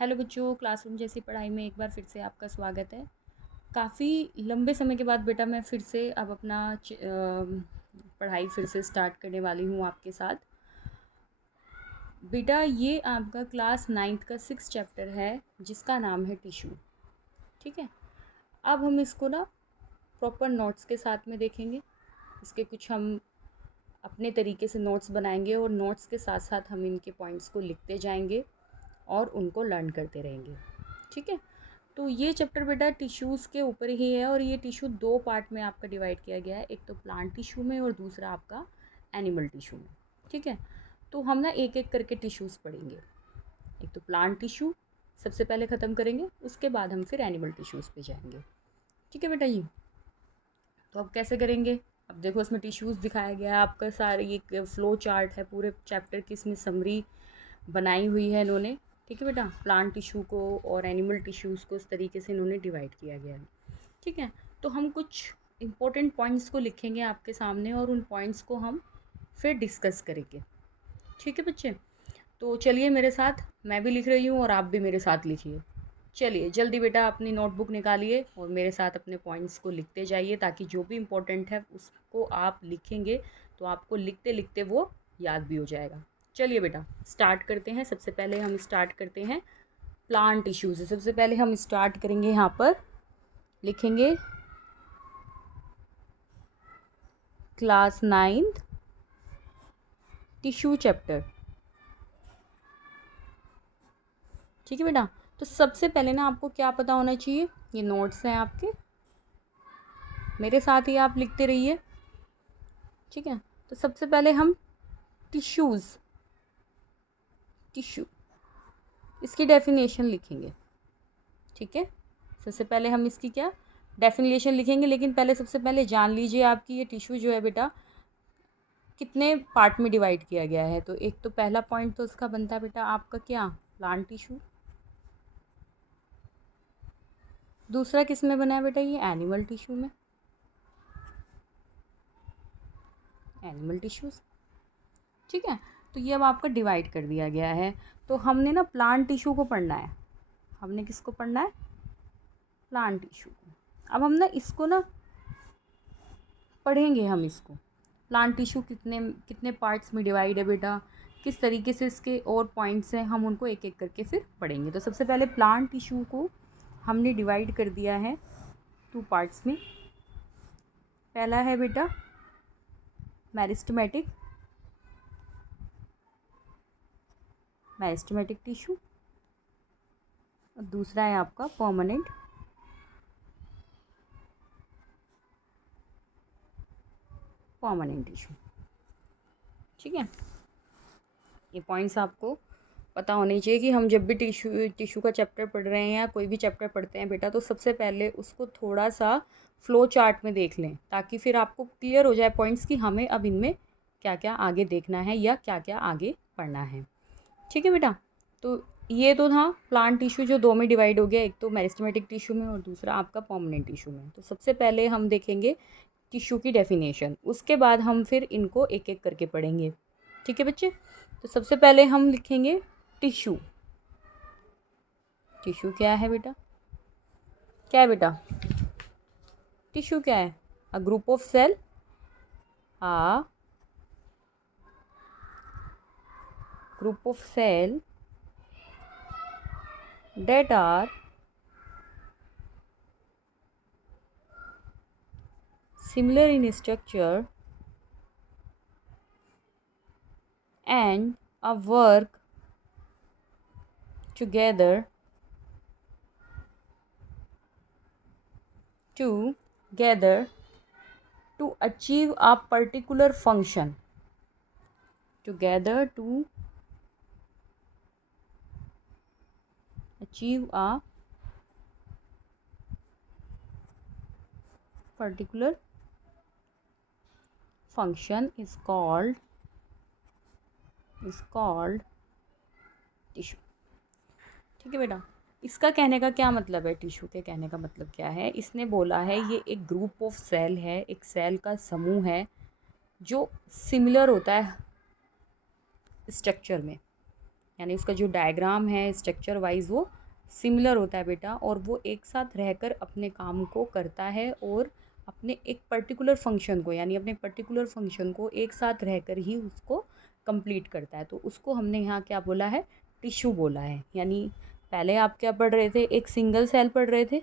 Hello बच्चों, classroom जैसी पढ़ाई में एक बार फिर से आपका स्वागत है। काफ़ी लंबे समय के बाद बेटा मैं फिर से अब अपना पढ़ाई फिर से स्टार्ट करने वाली हूँ आपके साथ। बेटा ये आपका क्लास 9th का 6 चैप्टर है जिसका नाम है टिश्यू। ठीक है, अब हम इसको ना प्रॉपर नोट्स के साथ में देखेंगे। इसके कुछ हम अपने तरीके से नोट्स बनाएंगे और नोट्स के साथ साथ हम इनके पॉइंट्स को लिखते जाएंगे और उनको लर्न करते रहेंगे। ठीक है, तो ये चैप्टर बेटा टिश्यूज़ के ऊपर ही है और ये टिश्यू दो पार्ट में आपका डिवाइड किया गया है, एक तो प्लांट टिश्यू में और दूसरा आपका एनिमल टिश्यू में। ठीक है, तो हम ना एक एक करके टिश्यूज़ पढ़ेंगे। एक तो प्लांट टिश्यू सबसे पहले ख़त्म करेंगे, उसके बाद हम फिर एनिमल टिश्यूज़ पे जाएंगे। ठीक है बेटा जी, तो अब कैसे करेंगे? अब देखो इसमें टिश्यूज़ दिखाया गया है आपका, सारे ये फ्लो चार्ट है पूरे चैप्टर की, इसमें समरी बनाई हुई है इन्होंने। ठीक है बेटा, प्लांट टिश्यू को और एनिमल टिश्यूज़ को इस तरीके से इन्होंने डिवाइड किया गया है। ठीक है, तो हम कुछ इम्पोर्टेंट पॉइंट्स को लिखेंगे आपके सामने और उन पॉइंट्स को हम फिर डिस्कस करेंगे। ठीक है बच्चे, तो चलिए मेरे साथ, मैं भी लिख रही हूँ और आप भी मेरे साथ लिखिए। चलिए जल्दी बेटा अपनी नोटबुक निकालिए और मेरे साथ अपने पॉइंट्स को लिखते जाइए, ताकि जो भी इम्पोर्टेंट है उसको आप लिखेंगे तो आपको लिखते लिखते वो याद भी हो जाएगा। चलिए बेटा स्टार्ट करते हैं। सबसे पहले हम स्टार्ट करते हैं प्लांट टिश्यू से। सबसे पहले हम स्टार्ट करेंगे, यहाँ पर लिखेंगे क्लास 9th टिश्यू चैप्टर। ठीक है बेटा, तो सबसे पहले ना आपको क्या पता होना चाहिए, ये नोट्स हैं आपके, मेरे साथ ही आप लिखते रहिए। ठीक है, तो सबसे पहले हम टिश्यूज़, टिश्यू इसकी डेफिनेशन लिखेंगे। ठीक है, सबसे पहले हम इसकी क्या डेफिनेशन लिखेंगे, लेकिन पहले सबसे पहले जान लीजिए आपकी ये टिश्यू जो है बेटा कितने पार्ट में डिवाइड किया गया है। तो एक तो पहला पॉइंट तो उसका बनता है बेटा आपका क्या, प्लांट टिश्यू। दूसरा किस में बना है बेटा, ये एनिमल टिश्यू में, एनिमल टिश्यूज़। ठीक है, तो ये अब आपका डिवाइड कर दिया गया है। तो हमने ना प्लांट टिश्यू को पढ़ना है। हमने किसको पढ़ना है, प्लांट टिश्यू को। अब हम ना इसको ना पढ़ेंगे, हम इसको प्लांट टिश्यू कितने कितने पार्ट्स में डिवाइड है बेटा, किस तरीके से इसके और पॉइंट्स हैं, हम उनको एक एक करके फिर पढ़ेंगे। तो सबसे पहले प्लांट टिश्यू को हमने डिवाइड कर दिया है 2 पार्ट्स में। पहला है बेटा मेरिस्टेमेटिक, मेरिस्टेमेटिक टिश्यू, और दूसरा है आपका परमानेंट, परमानेंट टिश्यू। ठीक है, ये पॉइंट्स आपको पता होने चाहिए कि हम जब भी टिश्यू का चैप्टर पढ़ रहे हैं या कोई भी चैप्टर पढ़ते हैं बेटा, तो सबसे पहले उसको थोड़ा सा फ्लो चार्ट में देख लें, ताकि फिर आपको क्लियर हो जाए पॉइंट्स कि हमें अब इनमें क्या क्या आगे देखना है या क्या क्या आगे पढ़ना है। ठीक है बेटा, तो ये तो था प्लांट टिश्यू जो 2 में डिवाइड हो गया, एक तो मेरिस्टेमेटिक टिश्यू में और दूसरा आपका परमानेंट टिश्यू में। तो सबसे पहले हम देखेंगे टिश्यू की डेफिनेशन, उसके बाद हम फिर इनको एक एक करके पढ़ेंगे। ठीक है बच्चे, तो सबसे पहले हम लिखेंगे टिश्यू। टिश्यू क्या है बेटा, क्या है बेटा टिश्यू क्या है, a group of cell, a group of cell that are similar in structure and work together to achieve a particular function, together to achieve a particular function is called tissue. ठीक है बेटा, इसका कहने का क्या मतलब है, टिश्यू के कहने का मतलब क्या है, इसने बोला है ये एक ग्रुप ऑफ सेल है, एक सेल का समूह है जो सिमिलर होता है स्ट्रक्चर में, यानी उसका जो डायग्राम है स्ट्रक्चर वाइज वो सिमिलर होता है बेटा, और वो एक साथ रहकर अपने काम को करता है और अपने एक पर्टिकुलर फंक्शन को, यानी अपने पर्टिकुलर फंक्शन को एक साथ रहकर ही उसको कंप्लीट करता है। तो उसको हमने यहाँ क्या बोला है, टिश्यू बोला है। यानी पहले आप क्या पढ़ रहे थे, एक सिंगल सेल पढ़ रहे थे,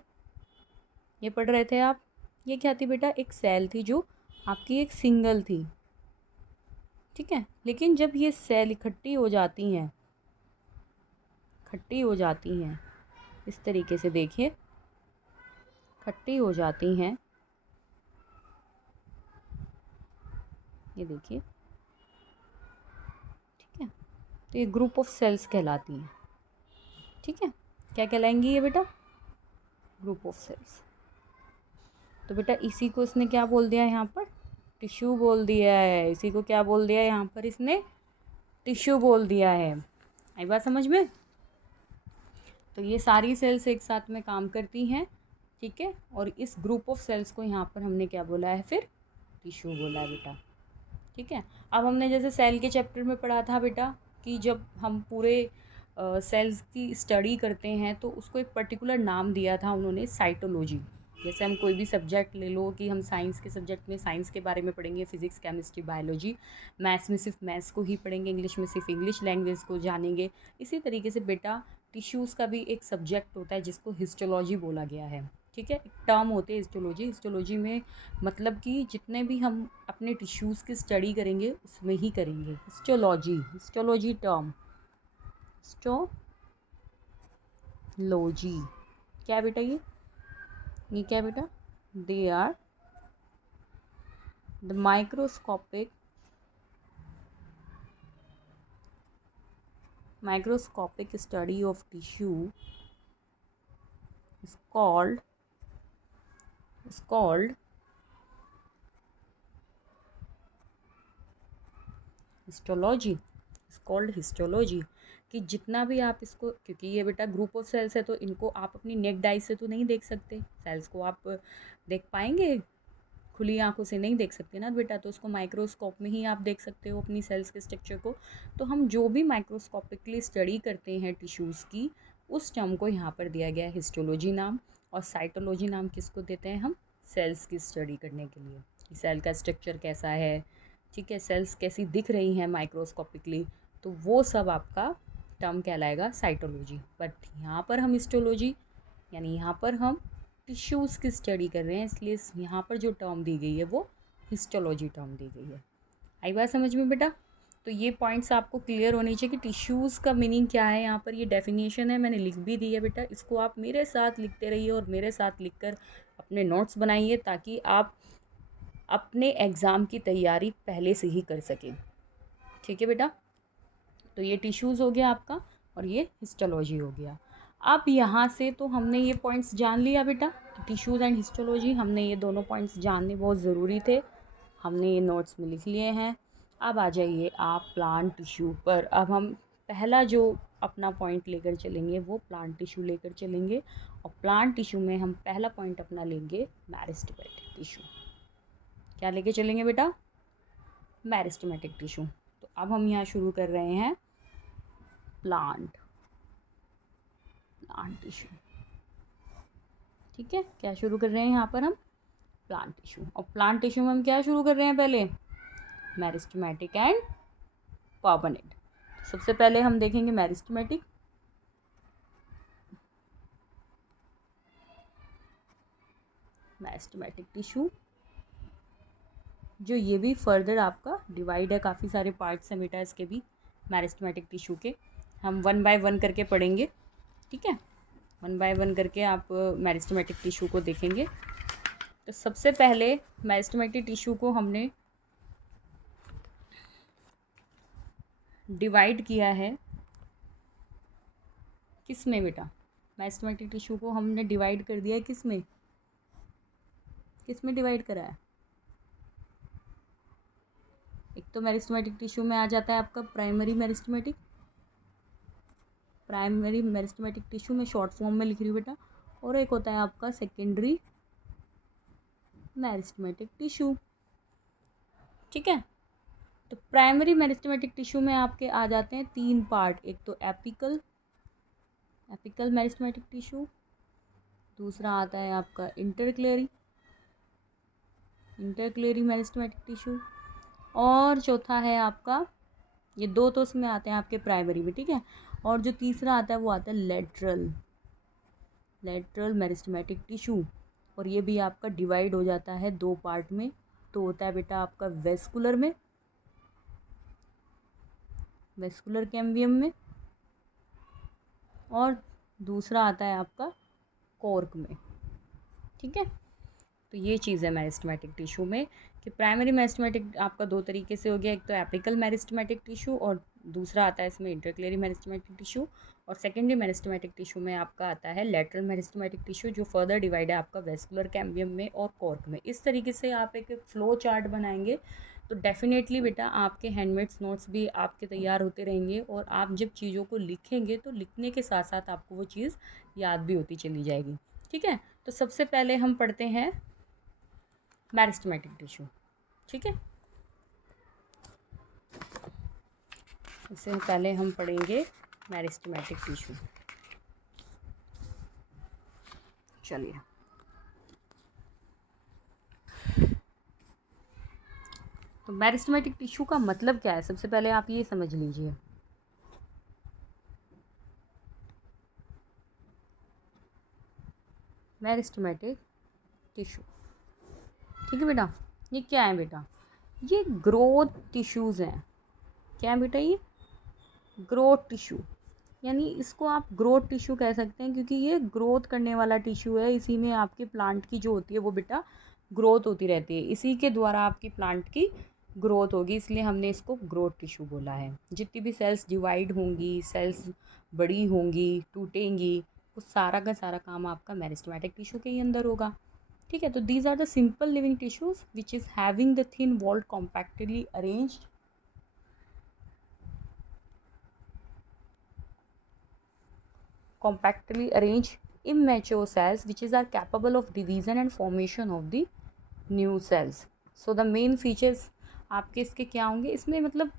ये पढ़ रहे थे आप, ये क्या थी बेटा, एक सेल थी जो आपकी एक सिंगल थी, ठीक है। लेकिन जब ये सेल इकट्ठी हो जाती हैं, इकट्ठी हो जाती हैं इस तरीके से, देखिए इकट्ठी हो जाती हैं, ये देखिए, ठीक है। तो ये ग्रुप ऑफ सेल्स कहलाती हैं, ठीक है। क्या कहलाएंगी ये बेटा, ग्रुप ऑफ सेल्स। तो बेटा इसी को इसने क्या बोल दिया यहाँ पर, टिश्यू बोल दिया है। इसी को क्या बोल दिया है यहाँ पर इसने, टिश्यू बोल दिया है। आई बात समझ में। तो ये सारी सेल्स एक साथ में काम करती हैं, ठीक है। और इस ग्रुप ऑफ सेल्स को यहाँ पर हमने क्या बोला है, फिर टिश्यू बोला है बेटा, ठीक है। अब हमने जैसे सेल के चैप्टर में पढ़ा था बेटा कि जब हम पूरे सेल्स की स्टडी करते हैं तो उसको एक पर्टिकुलर नाम दिया था उन्होंने, साइटोलॉजी। जैसे हम कोई भी सब्जेक्ट ले लो कि हम साइंस के सब्जेक्ट में साइंस के बारे में पढ़ेंगे, फिजिक्स केमिस्ट्री बायोलॉजी, मैथ्स में सिर्फ मैथ्स को ही पढ़ेंगे, इंग्लिश में सिर्फ इंग्लिश लैंग्वेज को जानेंगे। इसी तरीके से बेटा टिश्यूज़ का भी एक सब्जेक्ट होता है जिसको हिस्टोलॉजी बोला गया है, ठीक है। एक टर्म होते हैं हिस्टोलॉजी। हिस्टोलॉजी में मतलब कि जितने भी हम अपने टिश्यूज़ की स्टडी करेंगे उसमें ही करेंगे हिस्टोलॉजी, हिस्टोलॉजी टर्म, हिस्टोलॉजी। क्या बेटा ये क्या बेटा, they are the microscopic study of tissue is called histology, is called histology. कि जितना भी आप इसको, क्योंकि ये बेटा ग्रुप ऑफ सेल्स है तो इनको आप अपनी नेक्ड आई से तो नहीं देख सकते, सेल्स को आप देख पाएंगे, खुली आंखों से नहीं देख सकते ना बेटा, तो उसको माइक्रोस्कोप में ही आप देख सकते हो अपनी सेल्स के स्ट्रक्चर को। तो हम जो भी माइक्रोस्कोपिकली स्टडी करते हैं टिश्यूज़ की, उस टर्म को यहाँ पर दिया गया है हिस्टोलॉजी नाम। और साइटोलॉजी नाम किसको देते हैं हम, सेल्स की स्टडी करने के लिए कि सेल का स्ट्रक्चर कैसा है, ठीक है, सेल्स कैसी दिख रही हैं माइक्रोस्कोपिकली, तो वो सब आपका टर्म कहलाएगा साइटोलॉजी। बट यहाँ पर हम हिस्टोलॉजी, यानी यहाँ पर हम टिश्यूज़ की स्टडी कर रहे हैं, इसलिए यहाँ पर जो टर्म दी गई है वो हिस्टोलॉजी टर्म दी गई है। आई बात समझ में बेटा। तो ये पॉइंट्स आपको क्लियर होनी चाहिए कि टिश्यूज़ का मीनिंग क्या है। यहाँ पर ये डेफिनेशन है, मैंने लिख भी दी है बेटा, इसको आप मेरे साथ लिखते रहिए और मेरे साथ लिखकर अपने नोट्स बनाइए ताकि आप अपने एग्ज़ाम की तैयारी पहले से ही कर सकें, ठीक है बेटा। तो ये टिश्यूज़ हो गया आपका और ये हिस्टोलॉजी हो गया। अब यहाँ से तो हमने ये पॉइंट्स जान लिया बेटा कि टिश्यूज़ एंड हिस्टोलॉजी, हमने ये दोनों पॉइंट्स जानने बहुत ज़रूरी थे, हमने ये नोट्स में लिख लिए हैं। अब आ जाइए आप प्लांट टिश्यू पर। अब हम पहला जो अपना पॉइंट लेकर चलेंगे वो प्लांट टिश्यू लेकर चलेंगे, और प्लांट टिश्यू में हम पहला पॉइंट अपना लेंगे मेरिस्टेमेटिक टिश्यू। क्या लेके चलेंगे बेटा, मेरिस्टेमेटिक टिश्यू। तो अब हम यहाँ शुरू कर रहे हैं प्लांट टिश्यू, ठीक है। क्या शुरू कर रहे हैं यहाँ पर हम, प्लांट टिश्यू। और प्लांट टिश्यू में हम क्या शुरू कर रहे हैं, पहले मेरिस्टेमेटिक एंड परमानेंट। सबसे पहले हम देखेंगे मेरिस्टेमेटिक। टिश्यू जो ये भी फर्दर आपका डिवाइड है, काफ़ी सारे पार्ट्स हैं बेटा इसके भी, मेरिस्टेमेटिक टिश्यू के। हम 1 बाय 1 करके पढ़ेंगे, ठीक है। 1 बाय 1 करके आप मेरिस्टेमेटिक टिश्यू को देखेंगे। तो सबसे पहले मेरिस्टेमेटिक टिश्यू को हमने डिवाइड किया है किस में बेटा, मेरिस्टेमेटिक टिश्यू को हमने डिवाइड कर दिया है किस में डिवाइड करा है। एक तो मेरिस्टेमेटिक टिश्यू में आ जाता है आपका प्राइमरी मेरिस्टेमेटिक टिश्यू में शॉर्ट फॉर्म में लिख रही हूँ बेटा, और एक होता है आपका सेकेंडरी मेरिस्टेमेटिक टिश्यू, ठीक है। तो प्राइमरी मेरिस्टेमेटिक टिश्यू में आपके आ जाते हैं 3 पार्ट, एक तो एपिकल मेरिस्टेमेटिक टिश्यू, दूसरा आता है आपका इंटरक्लेरी मेरिस्टेमेटिक टिश्यू, और चौथा है आपका, ये दो तो इसमें आते हैं आपके प्राइमरी में, ठीक है, और जो तीसरा आता है वो आता है लेटरल मेरिस्टेमेटिक टिश्यू, और ये भी आपका डिवाइड हो जाता है 2 पार्ट में। तो होता है बेटा आपका वेस्कुलर कैम्बियम में, और दूसरा आता है आपका कॉर्क में, ठीक है। तो ये चीज़ है मेरिस्टेमेटिक टिश्यू में कि प्राइमरी मेरिस्टेमेटिक आपका 2 तरीके से हो गया, एक तो एपिकल मेरिस्टेमेटिक टिश्यू और दूसरा आता है इसमें इंटरक्लेरी मेरिस्टेमेटिक टिश्यू, और सेकेंडरी मेरिस्टेमेटिक टिश्यू में आपका आता है लेटरल मेरिस्टेमेटिक टिश्यू, जो फर्दर डिवाइड है आपका वेस्कुलर कैम्बियम में और कॉर्क में। इस तरीके से आप एक फ्लो चार्ट बनाएंगे तो डेफिनेटली बेटा आपके हैंडमेड्स नोट्स भी आपके तैयार होते रहेंगे, और आप जब चीज़ों को लिखेंगे तो लिखने के साथ साथ आपको वो चीज़ याद भी होती चली जाएगी, ठीक है। तो सबसे पहले हम पढ़ते हैं मेरिस्टेमेटिक टिश्यू, ठीक है। इससे पहले हम पढ़ेंगे मेरिस्टेमेटिक टिश्यू। चलिए, तो मेरिस्टेमेटिक टिश्यू का मतलब क्या है, सबसे पहले आप ये समझ लीजिए। मेरिस्टेमेटिक टिश्यू, ठीक है बेटा, ये क्या है बेटा, ये ग्रोथ टिश्यूज़ हैं। क्या है बेटा, ये ग्रोथ टिश्यू, यानी इसको आप ग्रोथ टिश्यू कह सकते हैं क्योंकि ये ग्रोथ करने वाला टिश्यू है। इसी में आपके प्लांट की जो होती है वो बेटा ग्रोथ होती रहती है, इसी के द्वारा आपकी प्लांट की ग्रोथ होगी, इसलिए हमने इसको ग्रोथ टिश्यू बोला है। जितनी भी सेल्स डिवाइड होंगी, सेल्स बड़ी होंगी, टूटेंगी, वो सारा का सारा काम आपका मेरिस्टेमेटिक टिश्यू के ही अंदर होगा, ठीक है। तो these are the simple living tissues which is having the thin walled compactly arranged immature cells which is are capable of division and formation of the new cells. So the main features आपके इसके क्या होंगे, इसमें मतलब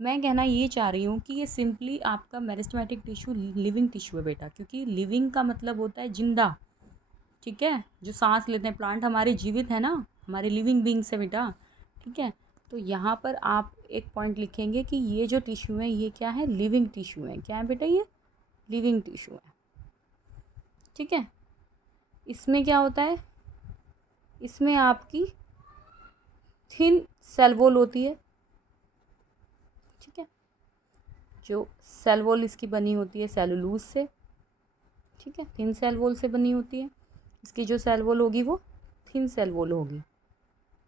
मैं कहना ये चाह रही हूँ कि ये सिंपली आपका मेरिस्टेमेटिक टिश्यू लिविंग टिश्यू है बेटा, क्योंकि लिविंग का मतलब होता है जिंदा, ठीक है। जो सांस लेते हैं प्लांट हमारे जीवित है ना, हमारे लिविंग बींग्स है बेटा, ठीक है। तो यहाँ पर आप एक पॉइंट लिखेंगे कि ये जो टिश्यू है ये क्या है, लिविंग टिश्यू है। क्या है बेटा, ये लिविंग टिश्यू है, ठीक है। इसमें क्या होता है, इसमें आपकी थिन सेल वॉल होती है, ठीक है। जो सेल वॉल इसकी बनी होती है सेलुलोज से, ठीक है, थिन सेल वॉल से बनी होती है। इसकी जो सेल वॉल होगी वो थिन सेल वॉल होगी।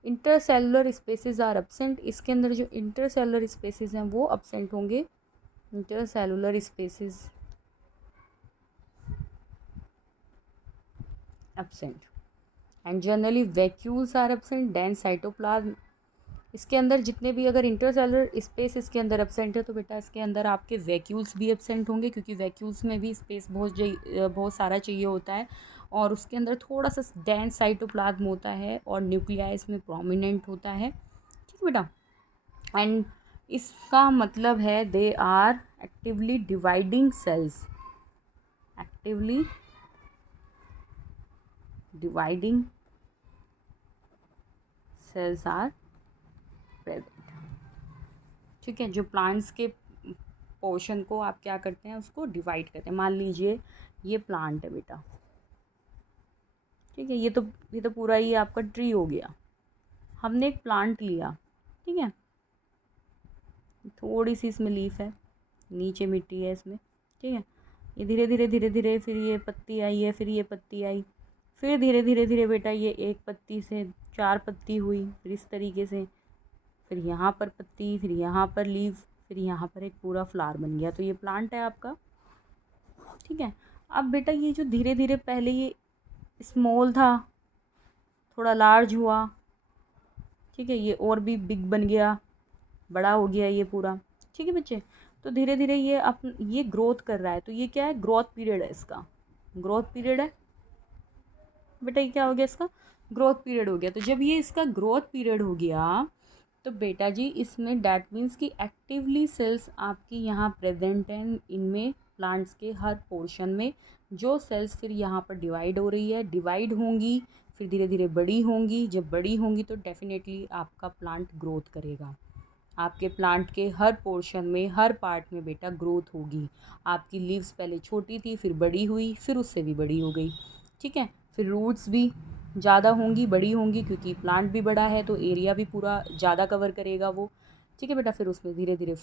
इंटरसेलुलर स्पेसेस आर एब्सेंट, इसके अंदर जो इंटरसेलुलर स्पेसेस हैं वो एब्सेंट होंगे। Intercellular spaces absent and generally vacuoles are absent, dense cytoplasm. इसके अंदर जितने भी अगर इंटरसेलुलर स्पेस इसके अंदर एब्सेंट है तो बेटा इसके अंदर आपके वैक्यूल्स भी एब्सेंट होंगे, क्योंकि वैक्यूल्स में भी स्पेस बहुत सारा चाहिए होता है, और उसके अंदर थोड़ा सा डेंस साइटोप्लाज्म होता है और न्यूक्लियाई इसमें प्रोमिनेंट होता है, ठीक बेटा। एंड इसका मतलब है they are actively dividing cells, actively dividing cells are present, ठीक है। जो प्लांट्स के पोर्शन को आप क्या करते हैं, उसको डिवाइड करते हैं। मान लीजिए ये प्लांट है बेटा, ठीक है, ये तो पूरा ही आपका ट्री हो गया। हमने एक प्लांट लिया, ठीक है, थोड़ी सी इसमें लीफ है, नीचे मिट्टी है इसमें, ठीक है। ये धीरे धीरे फिर ये पत्ती आई है, फिर ये पत्ती आई, फिर धीरे धीरे बेटा ये एक पत्ती से 4 पत्ती हुई, फिर इस तरीके से, फिर यहाँ पर पत्ती, फिर यहाँ पर लीफ, फिर यहाँ पर एक पूरा फ्लावर बन गया। तो ये प्लांट है आपका, ठीक है। अब बेटा ये जो धीरे धीरे पहले ये स्मॉल था, थोड़ा लार्ज हुआ, ठीक है, ये और भी बिग बन गया, बड़ा हो गया ये पूरा, ठीक है बच्चे। तो धीरे धीरे ये ग्रोथ कर रहा है, तो ये क्या है, ग्रोथ पीरियड है इसका, ग्रोथ पीरियड है बेटा। ये क्या हो गया, इसका ग्रोथ पीरियड हो गया। तो जब ये इसका ग्रोथ पीरियड हो गया तो बेटा जी इसमें डैट मीन्स कि एक्टिवली सेल्स आपकी यहाँ प्रेजेंट हैं इनमें, प्लांट्स के हर पोर्शन में। जो सेल्स फिर यहाँ पर डिवाइड हो रही है, डिवाइड होंगी, फिर धीरे धीरे बड़ी होंगी। जब बड़ी होंगी तो डेफिनेटली आपका प्लांट ग्रोथ करेगा। आपके प्लांट के हर पोर्शन में, हर पार्ट में बेटा ग्रोथ होगी। आपकी लीव्स पहले छोटी थी, फिर बड़ी हुई, फिर उससे भी बड़ी हो गई, ठीक है। फिर रूट्स भी ज़्यादा होंगी, बड़ी होंगी, क्योंकि प्लांट भी बड़ा है तो एरिया भी पूरा ज़्यादा कवर करेगा वो, ठीक है बेटा। फिर उसमें धीरे धीरे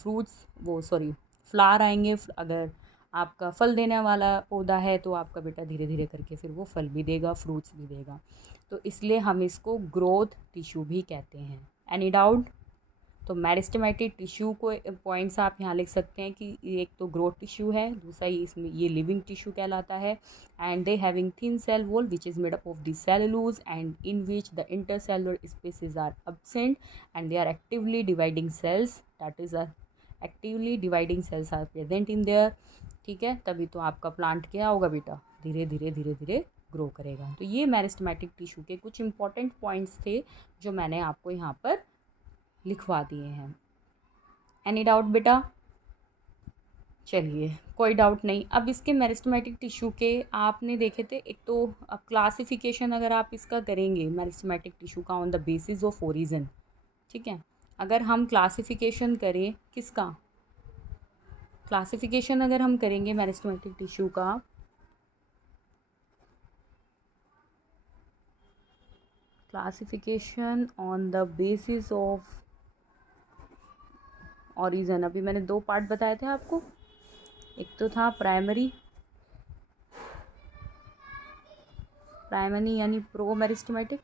फ्लावर आएंगे। अगर आपका फल देने वाला पौधा है तो आपका बेटा धीरे धीरे करके फिर वो फल भी देगा, फ्रूट्स भी देगा। तो इसलिए हम इसको ग्रोथ टिश्यू भी कहते हैं। Any doubt? तो मेरिस्टेमेटिक टिश्यू को पॉइंट्स आप यहाँ लिख सकते हैं कि एक तो ग्रोथ टिश्यू है, दूसरा इसमें ये लिविंग टिश्यू कहलाता है। And they having thin cell wall which is made up of the cellulose and in which the intercellular spaces are absent and they are actively dividing cells, that is actively dividing cells are present in there, ठीक है। तभी तो आपका plant क्या होगा बेटा, धीरे धीरे धीरे धीरे ग्रो करेगा। तो ये मेरिस्टेमेटिक टिश्यू के कुछ इंपॉर्टेंट पॉइंट्स थे जो मैंने आपको यहाँ पर लिखवा दिए हैं। एनी डाउट बेटा? चलिए कोई डाउट नहीं। अब इसके मेरिस्टेमेटिक टिश्यू के आपने देखे थे, एक तो अब क्लासिफिकेशन अगर आप इसका करेंगे मेरिस्टेमेटिक टिश्यू का on the basis of origin, ठीक है। अगर हम क्लासिफिकेशन करें किसका, क्लासिफिकेशन अगर हम करेंगे मेरिस्टेमेटिक टिश्यू का, classification on the basis of origin, अभी मैंने दो पार्ट बताए थे आपको। एक तो था प्राइमरी यानी प्रोमेरिस्टेमेटिक,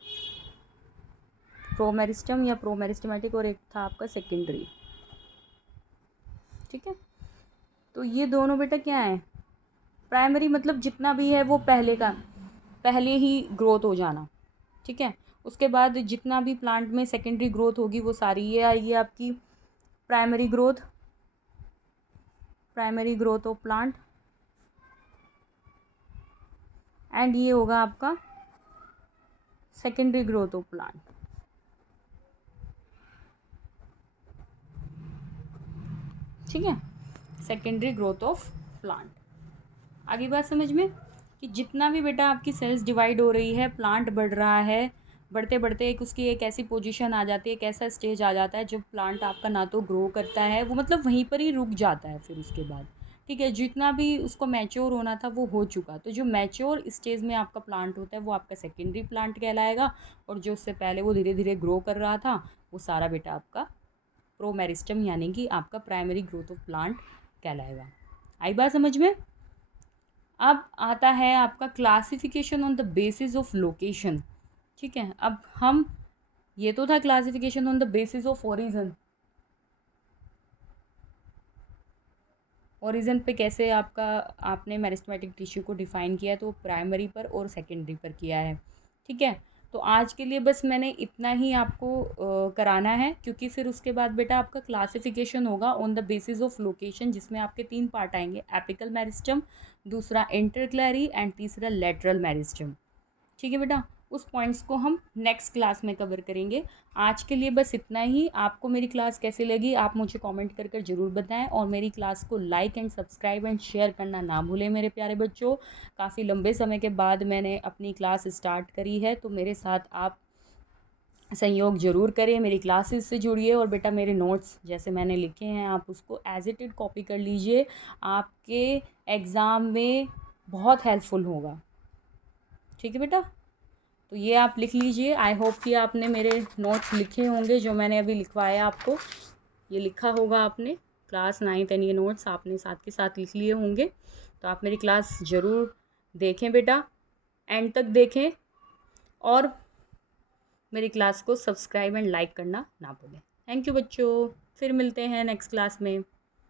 प्रोमेरिस्टम या प्रोमेरिस्टेमेटिक, और एक था आपका सेकेंडरी, ठीक है। तो ये दोनों बेटा क्या है, प्राइमरी मतलब जितना भी है वो पहले ही ग्रोथ हो जाना, ठीक है। उसके बाद जितना भी प्लांट में सेकेंडरी ग्रोथ होगी वो सारी ये आएगी आपकी primary growth of plant, and ये होगा आपका सेकेंडरी ग्रोथ ऑफ प्लांट, ठीक है। Secondary growth of plant. आगे बात समझ में कि जितना भी बेटा आपकी सेल्स डिवाइड हो रही है, प्लांट बढ़ रहा है, बढ़ते बढ़ते उसकी एक ऐसी पोजीशन आ जाती है, एक ऐसा स्टेज आ जाता है जब प्लांट आपका ना तो ग्रो करता है, वो मतलब वहीं पर ही रुक जाता है फिर उसके बाद, ठीक है। जितना भी उसको मैच्योर होना था वो हो चुका। तो जो मैच्योर स्टेज में आपका प्लांट होता है वो आपका सेकेंडरी प्लांट कहलाएगा, और जो उससे पहले वो धीरे धीरे ग्रो कर रहा था वो सारा बेटा आपका प्रोमेरिस्टम यानी कि आपका प्राइमरी ग्रोथ ऑफ प्लांट कहलाएगा। आई बात समझ में? अब आता है आपका classification on the basis of location, ठीक है। अब हम, ये तो था classification on the basis of origin पे कैसे आपने मेरिस्टेमेटिक टिश्यू को डिफाइन किया, तो प्राइमरी पर और सेकेंडरी पर किया है, ठीक है। तो आज के लिए बस मैंने इतना ही आपको कराना है, क्योंकि फिर उसके बाद बेटा आपका क्लासिफिकेशन होगा on the basis of location, जिसमें आपके 3 पार्ट आएंगे, एपिकल मेरिस्टम, दूसरा इंटरक्लैरी एंड तीसरा लेटरल मेरिस्टम, ठीक है बेटा। उस पॉइंट्स को हम नेक्स्ट क्लास में कवर करेंगे। आज के लिए बस इतना ही। आपको मेरी क्लास कैसी लगी आप मुझे कमेंट कर ज़रूर बताएं, और मेरी क्लास को like and subscribe and share करना ना भूलें मेरे प्यारे बच्चों। काफ़ी लंबे समय के बाद मैंने अपनी क्लास स्टार्ट करी है, तो मेरे साथ आप सहयोग ज़रूर करें, मेरी क्लासेस से जुड़िए, और बेटा मेरे नोट्स जैसे मैंने लिखे हैं आप उसको एज इट इट कॉपी कर लीजिए, आपके एग्ज़ाम में बहुत हेल्पफुल होगा, ठीक है बेटा। तो ये आप लिख लीजिए। आई होप कि आपने मेरे नोट्स लिखे होंगे, जो मैंने अभी लिखवाया आपको ये लिखा होगा आपने, क्लास 9th एंड ये नोट्स आपने साथ के साथ लिख लिए होंगे। तो आप मेरी क्लास ज़रूर देखें बेटा, एंड तक देखें, और मेरी क्लास को सब्सक्राइब एंड लाइक करना ना भूलें। थैंक यू बच्चों, फिर मिलते हैं नेक्स्ट क्लास में।